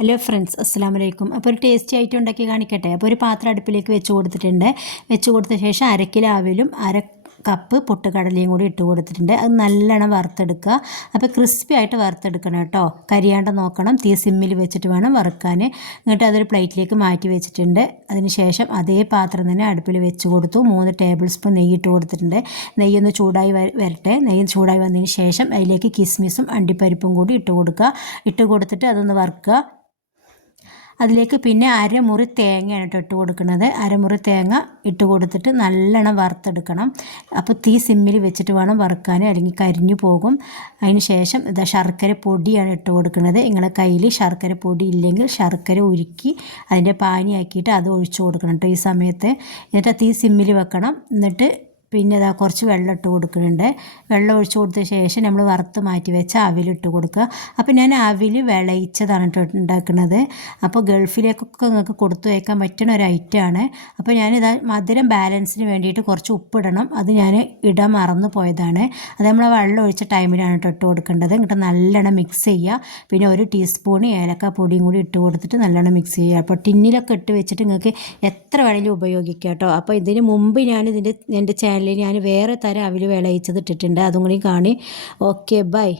Hello friends, അസ്സലാമു അലൈക്കും. അപ്പോൾ ഒരു ടേസ്റ്റി ആയിട്ട് ഉണ്ടാക്കി കാണിക്കട്ടെ. അപ്പോൾ ഒരു പാത്രം അടുപ്പിലേക്ക് വെച്ച് കൊടുത്തിട്ടുണ്ട്. വെച്ച് കൊടുത്ത ശേഷം 1/2 കിലോ അവിലും 1/2 കപ്പ് പൊട്ടുകടലയും കൂടി ഇട്ട് കൊടുത്തിട്ടുണ്ട്. അത് നല്ലോണം വറുത്തെടുക്കുക. അപ്പോൾ ക്രിസ്പി ആയിട്ട് വറുത്തെടുക്കണം കേട്ടോ. കരിയാണ്ട് നോക്കണം. തീ സിമ്മിൽ വെച്ചിട്ട് വേണം വറുക്കാൻ. എന്നിട്ട് അതൊരു പ്ലേറ്റിലേക്ക് മാറ്റി വെച്ചിട്ടുണ്ട്. അതിന് ശേഷം അതേ പാത്രം തന്നെ അടുപ്പിൽ വെച്ച് കൊടുത്തു. 3 ടേബിൾ സ്പൂൺ നെയ്യ് ഇട്ട് കൊടുത്തിട്ടുണ്ട്. നെയ്യൊന്ന് ചൂടായി വരട്ടെ. നെയ്യ് ചൂടായി വന്നതിന് ശേഷം അതിലേക്ക് കിസ്മിസും അണ്ടിപ്പരിപ്പും കൂടി ഇട്ട് കൊടുക്കുക. ഇട്ട് കൊടുത്തിട്ട് അതൊന്ന് വറുക്കുക. അതിലേക്ക് പിന്നെ അരമുറി തേങ്ങയാണ് ഇട്ട് കൊടുക്കുന്നത്. അരമുറി തേങ്ങ ഇട്ട് കൊടുത്തിട്ട് നല്ലോണം വറുത്തെടുക്കണം. അപ്പോൾ തീ സിമ്മിൽ വെച്ചിട്ട് വേണം വറുക്കാൻ, അല്ലെങ്കിൽ കരിഞ്ഞു പോകും. അതിന് ശേഷം ഇതാ ശർക്കര പൊടിയാണ് ഇട്ട് കൊടുക്കുന്നത്. നിങ്ങളുടെ കയ്യിൽ ശർക്കര പൊടി ഇല്ലെങ്കിൽ ശർക്കര ഉരുക്കി അതിൻ്റെ പാനിയാക്കിയിട്ട് അത് ഒഴിച്ചു കൊടുക്കണം കേട്ടോ ഈ സമയത്ത്. എന്നിട്ട് തീ സിമ്മിൽ വെക്കണം. എന്നിട്ട് പിന്നെ ഇതാ കുറച്ച് വെള്ളം ഇട്ട് കൊടുക്കുന്നുണ്ട്. വെള്ളം ഒഴിച്ച് കൊടുത്ത ശേഷം നമ്മൾ വറുത്ത് മാറ്റി വെച്ച അവിലിട്ട് കൊടുക്കുക. അപ്പോൾ ഞാൻ അവിൽ വിളയിച്ചതാണ് ഉണ്ടാക്കുന്നത്. അപ്പോൾ ഗൾഫിലേക്കൊക്കെ നിങ്ങൾക്ക് കൊടുത്തു വയ്ക്കാൻ പറ്റുന്ന ഒരു ഐറ്റമാണ്. അപ്പോൾ ഞാനിതാ മധുരം ബാലൻസിന് വേണ്ടിയിട്ട് കുറച്ച് ഉപ്പിടണം. അത് ഞാൻ ഇടാൻ മറന്നു പോയതാണ്. അത് നമ്മൾ വെള്ളം ഒഴിച്ച ടൈമിലാണ് ഇട്ട് കൊടുക്കേണ്ടത്. എന്നിട്ട് നല്ലോണം മിക്സ് ചെയ്യുക. പിന്നെ 1 ടീസ്പൂൺ ഏലക്ക പൊടിയും കൂടി ഇട്ട് കൊടുത്തിട്ട് നല്ലോണം മിക്സ് ചെയ്യുക. അപ്പോൾ ടിന്നിലൊക്കെ ഇട്ട് വെച്ചിട്ട് നിങ്ങൾക്ക് എത്ര വേണമെങ്കിലും ഉപയോഗിക്കാം കേട്ടോ. അപ്പോൾ ഇതിന് മുമ്പ് എൻ്റെ ചാനലിൽ ഞാൻ വേറെ തരം അവിൽ വിളയിച്ചത് ഇട്ടിട്ടുണ്ട്. അതും കൂടി കാണി. Okay, by.